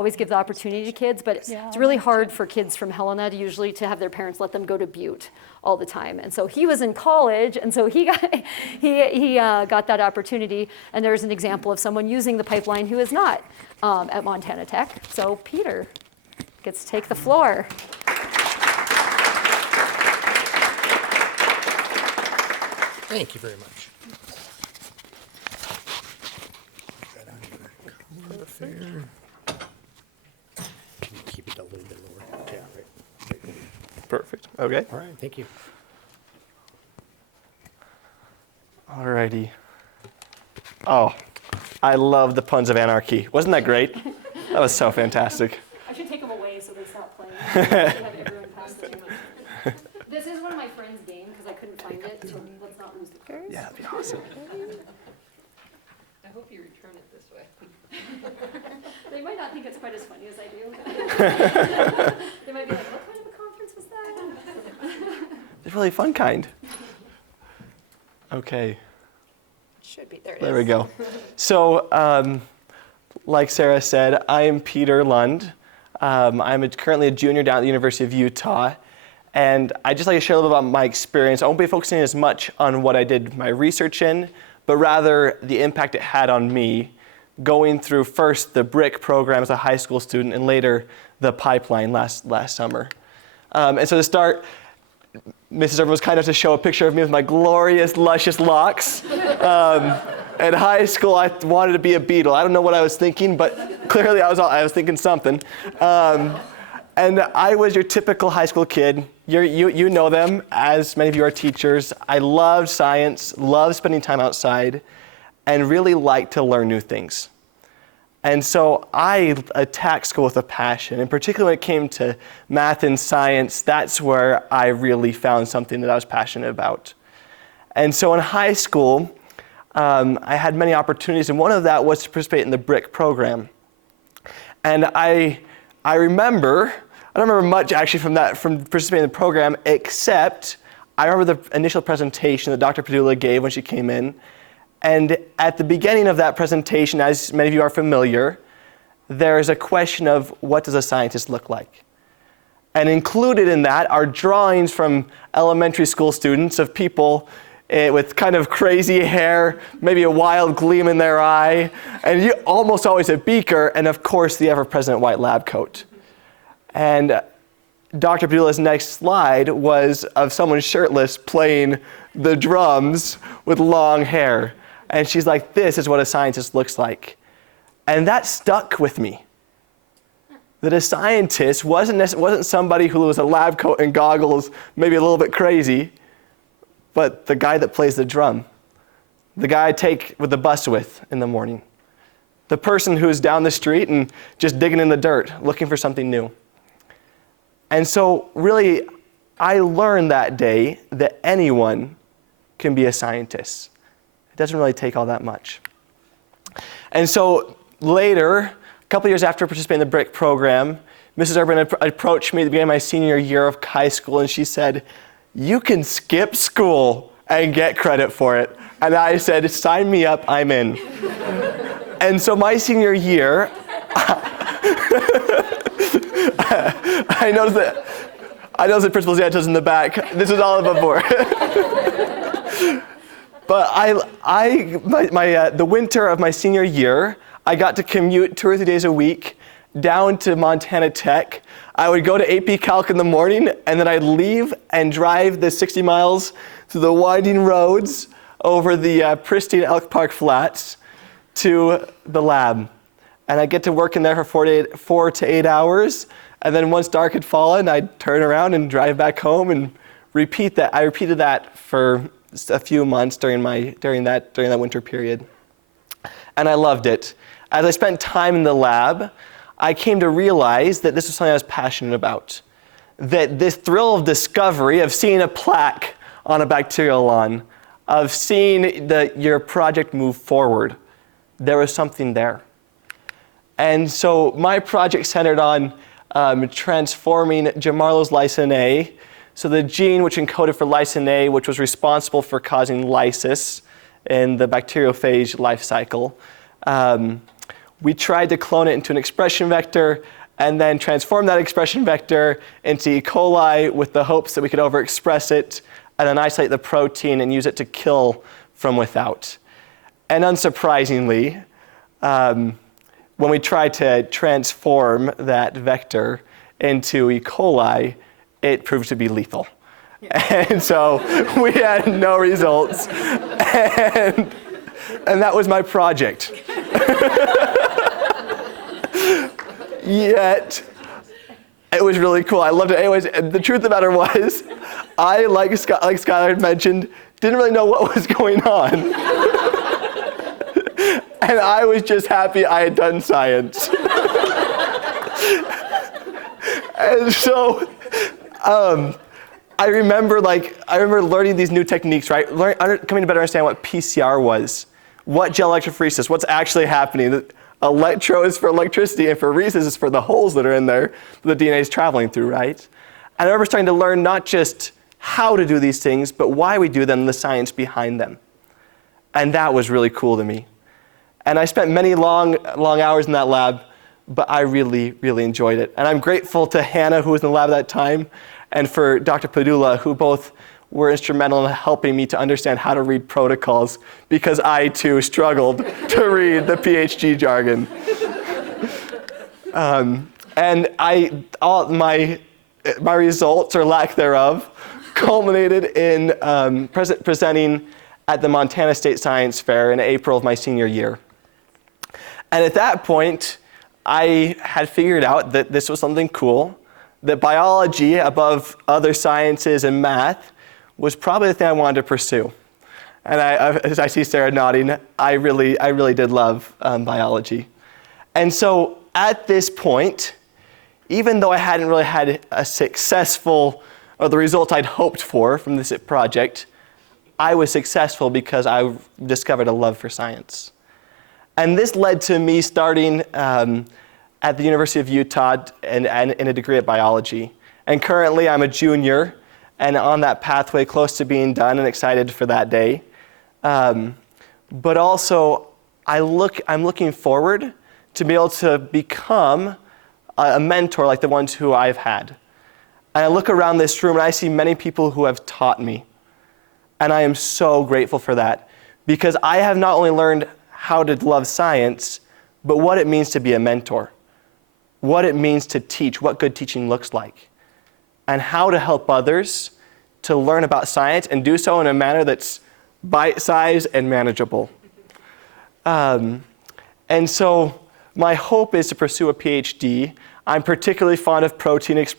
always give the opportunity to kids, but it's really hard for kids from Helena usually to have their parents let them go to Butte all the time. And so he was in college, and so he got got that opportunity. And there's an example of someone using the pipeline who is not at Montana Tech. So Peter gets to take the floor. Thank you very much. Can you keep it a little bit lower? Yeah, right. Perfect. Okay. All right, thank you. Alrighty. Oh, I love the puns of anarchy. Wasn't that great? That was so fantastic. I should take them away so they stop playing. Have everyone pass the one. This is one of my friend's game because I couldn't find it, so let's not lose the cards. Yeah, that'd be awesome. I hope you return it this way. They might not think it's quite as funny as I do. They might be like, what kind of a conference was that? The really fun kind. Okay. Should be, there it is. There we go. So, like Sarah said, I am Peter Lund. I'm currently a junior down at the University of Utah. And I'd just like to share a little bit about my experience. I won't be focusing as much on what I did my research in, but rather the impact it had on me going through first the BRIC program as a high school student and later the pipeline last summer. And so to start, Mrs. Urban was kind enough to show a picture of me with my glorious, luscious locks. In high school, I wanted to be a Beatle. I don't know what I was thinking, but clearly I was thinking something. And I was your typical high school kid. You know them, as many of you are teachers. I loved science, loved spending time outside, and really liked to learn new things. And so I attacked school with a passion, and particularly when it came to math and science, that's where I really found something that I was passionate about. And so in high school, I had many opportunities, and one of that was to participate in the BRIC program. And I remember, I don't remember much actually from participating in the program, except I remember the initial presentation that Dr. Padula gave when she came in. And at the beginning of that presentation, as many of you are familiar, there's a question of what does a scientist look like? And included in that are drawings from elementary school students of people with kind of crazy hair, maybe a wild gleam in their eye, and you almost always a beaker, and of course the ever-present white lab coat. And Dr. Padula's next slide was of someone shirtless playing the drums with long hair. And she's like, this is what a scientist looks like. And that stuck with me. That a scientist wasn't somebody who was a lab coat and goggles, maybe a little bit crazy, but the guy that plays the drum. The guy I take with the bus with in the morning. The person who's down the street and just digging in the dirt, looking for something new. And so really, I learned that day that anyone can be a scientist. It doesn't really take all that much. And so later, a couple years after participating in the BRIC program, Mrs. Urban approached me at the beginning of my senior year of high school, and she said, you can skip school and get credit for it. And I said, sign me up, I'm in. And so my senior year, I noticed the principal's Santos in the back. This is all above board. But the winter of my senior year, I got to commute 2 or 3 days a week down to Montana Tech. I would go to AP Calc in the morning, and then I'd leave and drive the 60 miles through the winding roads over the pristine Elk Park Flats to the lab. And I'd get to work in there for 4 to 8 hours, and then once dark had fallen, I'd turn around and drive back home and repeat that. I repeated that for a few months during that winter period. And I loved it. As I spent time in the lab, I came to realize that this was something I was passionate about. That this thrill of discovery, of seeing a plaque on a bacterial lawn, of seeing your project move forward, there was something there. And so my project centered on transforming Gianmarlo's lysine A, so the gene which encoded for lysine A, which was responsible for causing lysis in the bacteriophage life cycle, we tried to clone it into an expression vector and then transform that expression vector into E. coli with the hopes that we could overexpress it and then isolate the protein and use it to kill from without. And unsurprisingly, when we tried to transform that vector into E. coli, it proved to be lethal. And so we had no results. And that was my project. Yet, it was really cool. I loved it. Anyways, the truth of the matter was, I, like Skylar had mentioned, didn't really know what was going on. And I was just happy I had done science. And so, I remember learning these new techniques, right? Coming to better understand what PCR was, what gel electrophoresis, what's actually happening. The electro is for electricity, and phoresis is for the holes that are in there that the DNA is traveling through, right? And I remember starting to learn not just how to do these things, but why we do them and the science behind them. And that was really cool to me. And I spent many long hours in that lab, but I really, really enjoyed it. And I'm grateful to Hannah, who was in the lab at that time, and for Dr. Padula, who both were instrumental in helping me to understand how to read protocols, because I too struggled to read the PhD jargon. And all my results, or lack thereof, culminated in presenting at the Montana State Science Fair in April of my senior year. And at that point, I had figured out that this was something cool, that biology, above other sciences and math, was probably the thing I wanted to pursue. And as I see Sarah nodding, I really did love biology. And so at this point, even though I hadn't really had a successful, or the result I'd hoped for from this project, I was successful because I discovered a love for science. And this led to me starting at the University of Utah and in a degree at biology. And currently I'm a junior and on that pathway close to being done and excited for that day. But also I'm looking forward to be able to become a mentor like the ones who I've had. And I look around this room and I see many people who have taught me. And I am so grateful for that, because I have not only learned how to love science, but what it means to be a mentor, what it means to teach, what good teaching looks like, and how to help others to learn about science and do so in a manner that's bite-sized and manageable. And so my hope is to pursue a PhD. I'm particularly fond of proteins.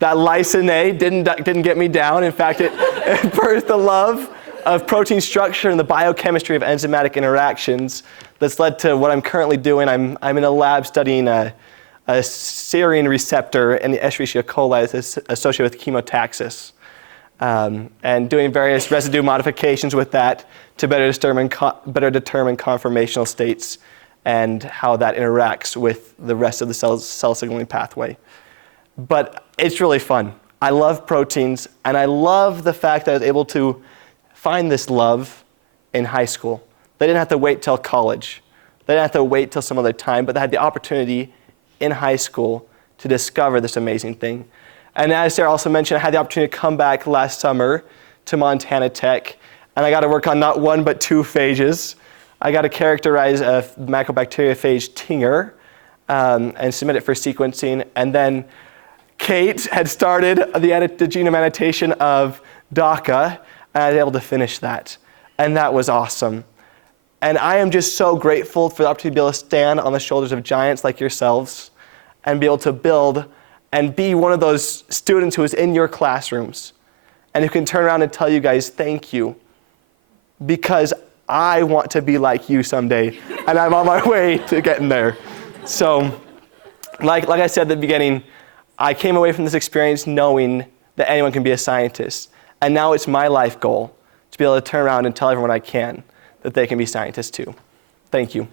That lysine A didn't get me down. In fact, it birthed the love of protein structure and the biochemistry of enzymatic interactions that's led to what I'm currently doing. I'm in a lab studying a serine receptor in the Escherichia coli that's associated with chemotaxis, and doing various residue modifications with that to better determine conformational states and how that interacts with the rest of the cell signaling pathway. But it's really fun. I love proteins, and I love the fact that I was able to find this love in high school. They didn't have to wait till college. They didn't have to wait till some other time, but they had the opportunity in high school to discover this amazing thing. And as Sarah also mentioned, I had the opportunity to come back last summer to Montana Tech, and I got to work on not one but two phages. I got to characterize a macrobacteriophage tinger and submit it for sequencing, and then Kate had started the genome annotation of DACA, and I was able to finish that. And that was awesome. And I am just so grateful for the opportunity to be able to stand on the shoulders of giants like yourselves and be able to build and be one of those students who is in your classrooms and who can turn around and tell you guys, thank you, because I want to be like you someday, and I'm on my way to getting there. So, like I said at the beginning, I came away from this experience knowing that anyone can be a scientist. And now it's my life goal to be able to turn around and tell everyone I can that they can be scientists too. Thank you.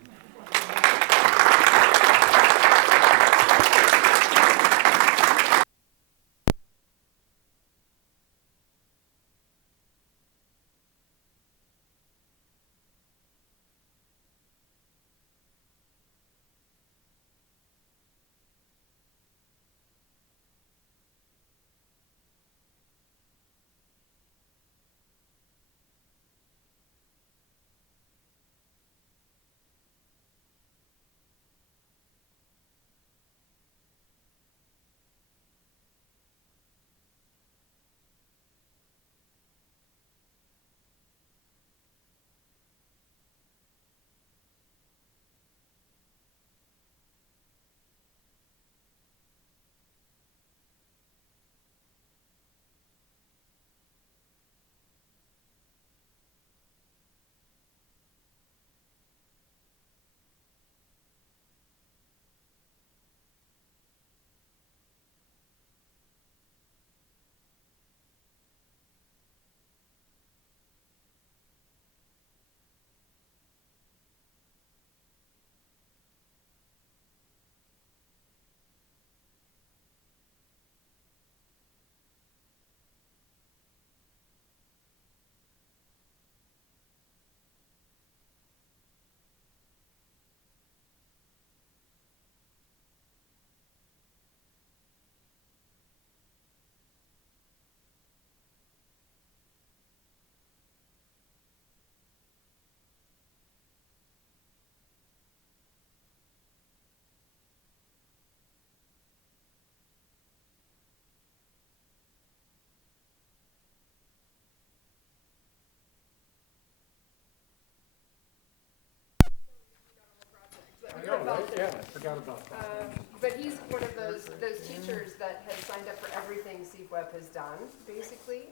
But he's one of those teachers that has signed up for everything CWEP has done, basically.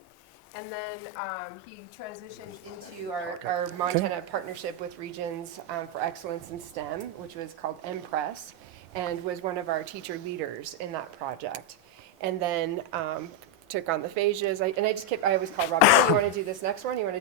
And then he transitioned into our Montana partnership with Regions for Excellence in STEM, which was called MPress, and was one of our teacher leaders in that project. And then took on the Phages. I always call Rob, "Hey, you want to do this next one? You want to